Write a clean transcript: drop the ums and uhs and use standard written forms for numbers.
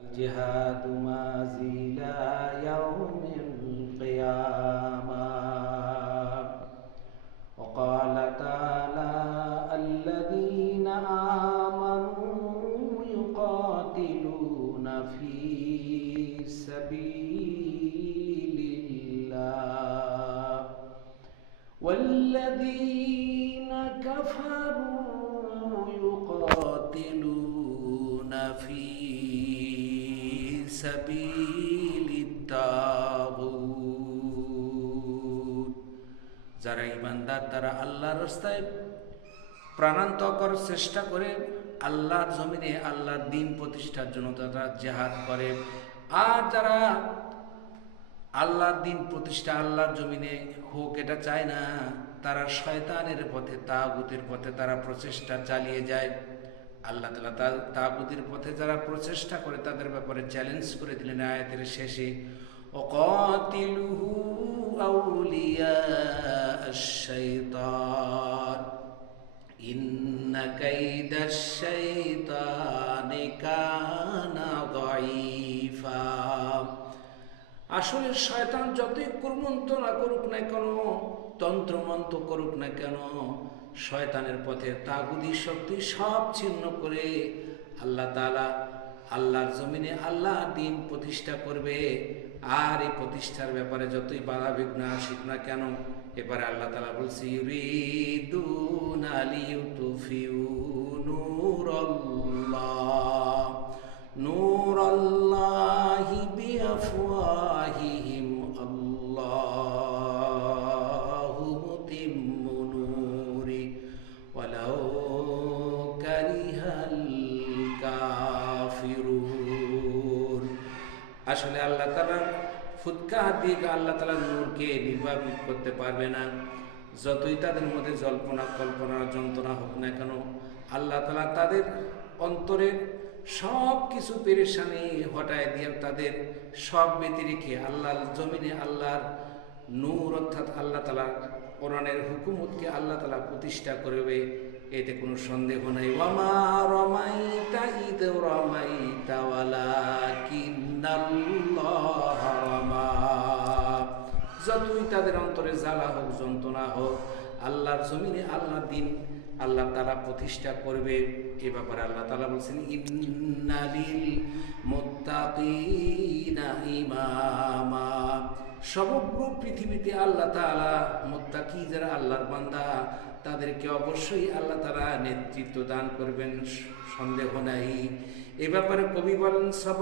الجهاد ما زيل يوم القيامة. وقال تعالى الذين آمنوا يقاتلون في سبيل الله والذين كفروا يقاتلون في سبيل الطاغوت। যারা ঈমানদার তারা আল্লাহর রাস্তায় প্রাণান্তকর চেষ্টা করে, আল্লাহর জমিনে আল্লাহর দ্বীন প্রতিষ্ঠার জন্য তারা জিহাদ করে। আর যারা আল্লাহর দ্বীন প্রতিষ্ঠা আল্লাহর জমিনে হোক এটা চায় না, তারা শয়তানের পথে তাগুতের পথে তারা প্রচেষ্টা চালিয়ে যায়। আল্লাহ তাআলা তাগুতের পথে যারা প্রচেষ্টা করে তাদের ব্যাপারে চ্যালেঞ্জ করে দিলেন আয়াতের শেষে, ওয়াকাতিলুহু আউলিয়া আশ-শাইতান ইন্না কাইদাশ শাইতানি কানা দাঈফা। আসলে শয়তান যতই কুমন্ত্রণা করুক না কেন, তন্ত্রমন্ত্র করুক না কেন, শয়তানের পথে তাগুতি শক্তি সব ছিন্ন করে আল্লাহ তাআলা আল্লাহর জমিনে আল্লাহর দ্বীন প্রতিষ্ঠা করবে। আর এই প্রতিষ্ঠার ব্যাপারে যতই বাধা বিঘ্ন আসুক না কেন, এবারে আল্লাহ তাআলা বলছে ইউরিদুনা লিইউতফিউ নূরাল্লাহি বিআফওয়াহিহিম আল্লাহু মুতিম্মু নূরি ওয়ালাউ কারিহাল কাফিরুন। আসলে আল্লাহ তাআলার ফুৎকার দিক আল্লাহ তাআলার নূরকে নির্বাপিত করতে পারবে না। যতই তাদের মধ্যে জল্পনা কল্পনা যন্ত্রণা হোক না কেন, আল্লাহ তাআলা তাদের অন্তরের সব কিছু পেরেশানি হটায় দিয়ে তাদের সব ব্যতি রেখে আল্লাহর জমিনে আল্লাহর নূর অর্থাৎ আল্লাহ তাআলার কোরআনের হুকুমতকে আল্লাহ তাআলা প্রতিষ্ঠা করবে, এতে কোনো সন্দেহ নাই। ওয়ামা রামাইতা ইদ রামাইতা ওয়ালাকিন্নাল্লাহা রামা। যতই তাদের অন্তরে জ্বালা হোক যন্ত্রণা হোক, আল্লাহর জমিনে আল্লাহর দ্বীন আল্লাহ তাআলা প্রতিষ্ঠা করবে। এ ব্যাপারে আল্লাহ তাআলা বলছেন ইন্নালিল মুত্তাকিনা ইমামা। সমগ্র পৃথিবীতে আল্লাহ তাআলা মুত্তাকি যারা আল্লাহর বান্দা তাদেরকে অবশ্যই আল্লাহ তাআলা নেতৃত্ব দান করবেন, সন্দেহ নাই। এ ব্যাপারে কবি বলেন সব